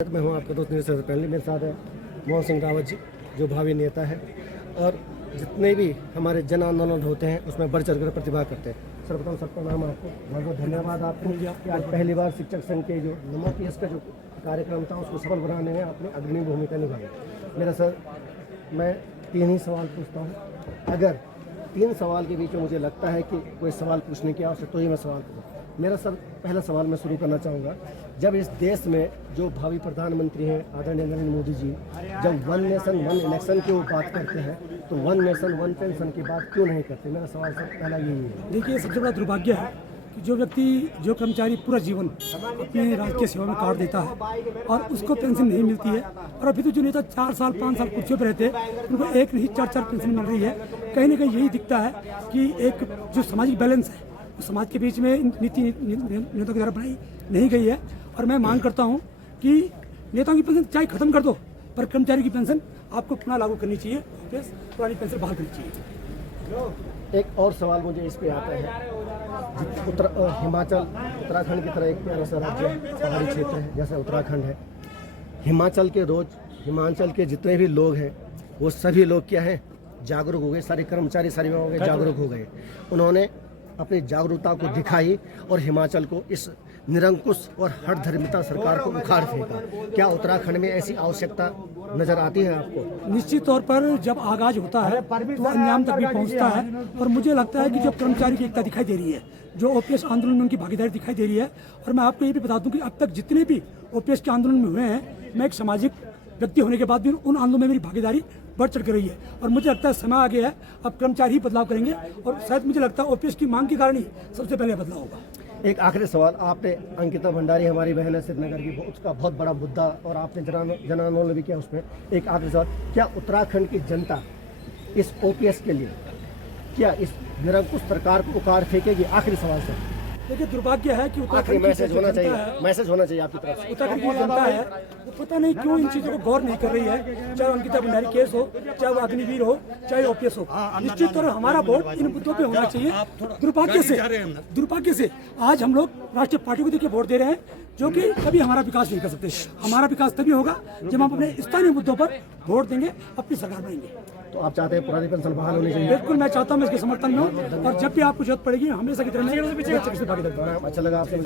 मैं हूं आपका दोस्त निरंजन पहले मेरे साथ है मोहन सिंह रावत जी, जो भावी नेता है और जितने भी हमारे जन आंदोलन होते हैं उसमें बढ़ चढ़ कर प्रतिभा करते हैं। सर्वप्रथम सबका नाम आपको बहुत बहुत धन्यवाद आपको कि आज पहली बार शिक्षक संघ के जो नमो पीएस का जो कार्यक्रम था उसको सफल बनाने में आपने अग्रणी भूमिका निभाई। मेरा सर, मैं 3 ही सवाल पूछता हूँ। अगर 3 सवाल के बीच में मुझे लगता है कि कोई सवाल पूछने की आवश्यकता तो ही मैं सवाल पूछूँ। मेरा सर पहला सवाल मैं शुरू करना चाहूँगा, जब इस देश में जो भावी प्रधानमंत्री हैं आदरणीय नरेंद्र मोदी जी, जब 1 नेशन 1 इलेक्शन की वो बात करते हैं तो 1 नेशन 1 पेंशन की बात क्यों नहीं करते? मेरा सवाल सर पहला यही है। देखिए, सबसे बड़ा दुर्भाग्य है कि जो व्यक्ति जो कर्मचारी पूरा जीवन अपने राष्ट्रीय सेवा में काट देता है और उसको पेंशन नहीं मिलती है, और अभी तो जो नेता 4 साल 5 साल कुर्सियों पर रहते हैं उनको एक नहीं 4 पेंशन मिल रही है। कहीं ना कहीं यही दिखता है कि एक जो सामाजिक बैलेंस है समाज के बीच में नीति नेताओं के द्वारा बनाई नहीं गई है। और मैं मांग करता हूं कि नेताओं की पेंशन चाहे खत्म कर दो, पर कर्मचारी की पेंशन आपको पुनः लागू करनी चाहिए, पुरानी पेंशन बहाल करनी चाहिए। एक और सवाल मुझे इस पे आता है, हिमाचल उत्तराखंड की तरह एक प्यारा सा राज्य है, पहाड़ी क्षेत्र है जैसे उत्तराखंड है। हिमाचल के जितने भी लोग हैं वो सभी लोग क्या हैं, जागरूक हो गए। सारे कर्मचारी सारे हो गए जागरूक हो गए। उन्होंने अपनी जागरूकता को दिखाई और हिमाचल को इस निरंकुश और हठधर्मिता सरकार को उखाड़ फेंका। क्या उत्तराखंड में ऐसी आवश्यकता नजर आती है आपको? निश्चित तौर पर जब आगाज होता है तो अंजाम तक भी पहुंचता है, और मुझे लगता है कि जब कर्मचारी की एकता दिखाई दे रही है, जो ओपीएस आंदोलन में उनकी भागीदारी दिखाई दे रही है। और मैं आपको ये भी बता दूं कि अब तक जितने भी ओपीएस के आंदोलन में हुए हैं, मैं एक सामाजिक व्यक्ति होने के बाद भी उन आंदोलन में मेरी भागीदारी बढ़ चढ़ कर रही है। और मुझे लगता है समय आ गया है, अब कर्मचारी ही बदलाव करेंगे, और शायद मुझे लगता है ओपीएस की मांग के कारण ही सबसे पहले बदलाव होगा। एक आखिरी सवाल, आपने अंकिता भंडारी हमारी बहन है श्रीनगर की, उसका बहुत बड़ा मुद्दा और आपने जन आंदोलन भी किया उसमें। एक आखिरी सवाल, क्या उत्तराखंड की जनता इस ओपीएस के लिए क्या इस निरंकुश सरकार को उखाड़ फेंकेगी? आखिरी सवाल सर। देखिए, दुर्भाग्य है कि आखिरी मैसेज होना चाहिए आपकी तरफ से। उत्तराखंड की जनता है वो पता नहीं क्यों इन चीजों को गौर नहीं कर रही है, चाहे अंकिता भंडारी केस हो, चाहे वो अग्निवीर हो, चाहे ओपीएस हो। निश्चित तौर हमारा वोट इन मुद्दों पे होना चाहिए। दुर्भाग्य से आज हम लोग राष्ट्रीय पार्टी को देखिए वोट दे रहे हैं, जो कि कभी हमारा विकास नहीं कर सकते। हमारा विकास तभी होगा जब हम अपने स्थानीय मुद्दों पर वोट देंगे, अपनी सरकार बनाएंगे। तो आप चाहते हैं पुरानी पेंशन बहाल होनी चाहिए? बिल्कुल, मैं चाहता हूँ, मैं इसके समर्थन में हूँ, और जब भी आपको जरूरत पड़ेगी हमेशा की तरह मैं भागीदारी। अच्छा लगा आपसे।